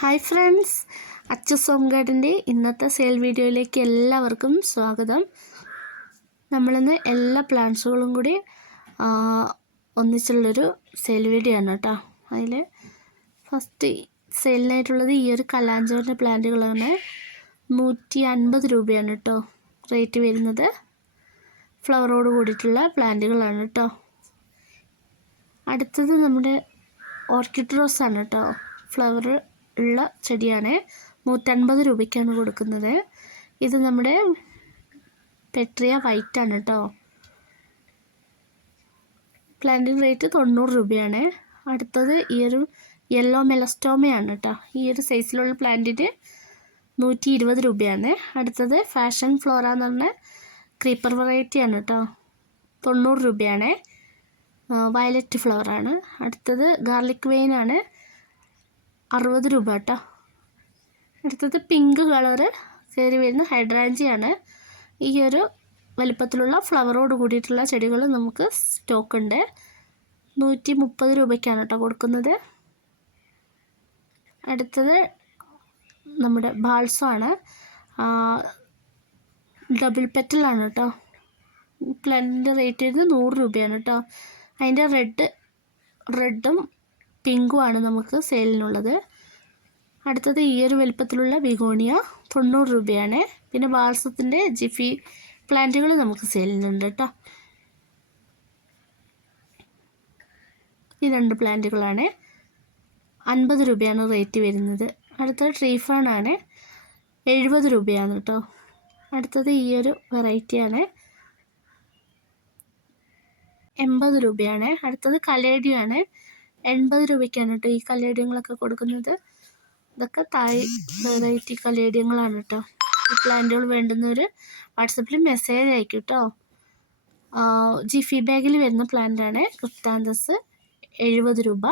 Hi friends, Achus home ഗാർഡൻ്റെ ഇന്നത്തെ sale വീഡിയോയിലേക്ക് എല്ലാവർക്കും സ്വാഗതം. നമ്മളിന്ന് എല്ലാ പ്ലാന്റ്സുകളും കൂടി ഒന്നിച്ചുള്ളൊരു സെയിൽ വീഡിയോ ആണ് കേട്ടോ. അതിൽ ഫസ്റ്റ് സെയിലിനായിട്ടുള്ളത് ഈ ഒരു കലാഞ്ചോറിൻ്റെ പ്ലാന്റുകളാണ്. 150 രൂപയാണ് കേട്ടോ റേറ്റ് വരുന്നത്. ഫ്ലവറോട് കൂടിയിട്ടുള്ള പ്ലാന്റുകളാണ് കേട്ടോ. അടുത്തത് നമ്മുടെ ഓർക്കിഡ് റോസ് ആണ് കേട്ടോ. ഫ്ലവർ ഉള്ള ചെടിയാണ്. 150 രൂപയ്ക്കാണ് കൊടുക്കുന്നത്. ഇത് നമ്മുടെ പെട്രിയ വൈറ്റ് ആണ് കേട്ടോ. പ്ലാന്റിന് റേറ്റ് 90 രൂപയാണ്. അടുത്തത് ഈ ഒരു യെല്ലോ മെലസ്റ്റോമയാണ് കേട്ടോ. ഈ ഒരു സൈസിലുള്ള പ്ലാന്റിന് 120 രൂപയാണ്. അടുത്തത് ഫാഷൻ ഫ്ലോറ എന്ന് പറഞ്ഞ ക്രീപ്പർ വെറൈറ്റിയാണ് കേട്ടോ. 90 രൂപയാണ്. വയലറ്റ് ഫ്ലവറാണ്. അടുത്തത് ഗാർലിക് വെയിൻ ആണ്, 60 രൂപ കേട്ടോ. അടുത്തത് പിങ്ക് കളറ് കയറി വരുന്ന ഹൈഡ്രാഞ്ചിയാണ്. ഈ ഒരു വലിപ്പത്തിലുള്ള ഫ്ലവറോട് കൂടിയിട്ടുള്ള ചെടികൾ നമുക്ക് സ്റ്റോക്ക് ഉണ്ട്. 130 രൂപയ്ക്കാണ് കേട്ടോ കൊടുക്കുന്നത്. അടുത്തത് നമ്മുടെ ബാൾസോ ആണ്. ഡബിൾ പെറ്റലാണ് കേട്ടോ. പ്ലാന്റിൻ്റെ റേറ്റ് വരുന്നത് 100 രൂപയാണ് കേട്ടോ. അതിൻ്റെ റെഡും പിങ്കുമാണ് നമുക്ക് സെയിലിനുള്ളത്. അടുത്തത് ഈ ഒരു വലിപ്പത്തിലുള്ള ബിഗോണിയ 90 രൂപയാണ്. പിന്നെ ബാൾസത്തിൻ്റെ ജിഫി പ്ലാന്റുകൾ നമുക്ക് സെയിലിനുണ്ട് കേട്ടോ. ഈ 2 പ്ലാന്റുകളാണ്. 50 രൂപയാണ് റേറ്റ് വരുന്നത്. അടുത്തത് ട്രീ ഫേൺ ആണ്, 70 രൂപയാണ് കേട്ടോ. അടുത്തത് ഈ ഒരു വെറൈറ്റിയാണ്, 80 രൂപയാണ്. അടുത്തത് കലേഡിയാണ്, 80 രൂപയ്ക്കാണ് കേട്ടോ ഈ കലേഡിയങ്ങളൊക്കെ കൊടുക്കുന്നത്. ഇതൊക്കെ തായ് വെറൈറ്റി കലേഡിയങ്ങളാണ് കേട്ടോ. ഈ പ്ലാന്റുകൾ വേണ്ടുന്നവർ വാട്സപ്പിൽ മെസ്സേജ് അയക്കും കേട്ടോ. ജിഫി ബാഗിൽ വരുന്ന പ്ലാന്റാണ് ക്രിപ്താന്തസ്, 70 രൂപ.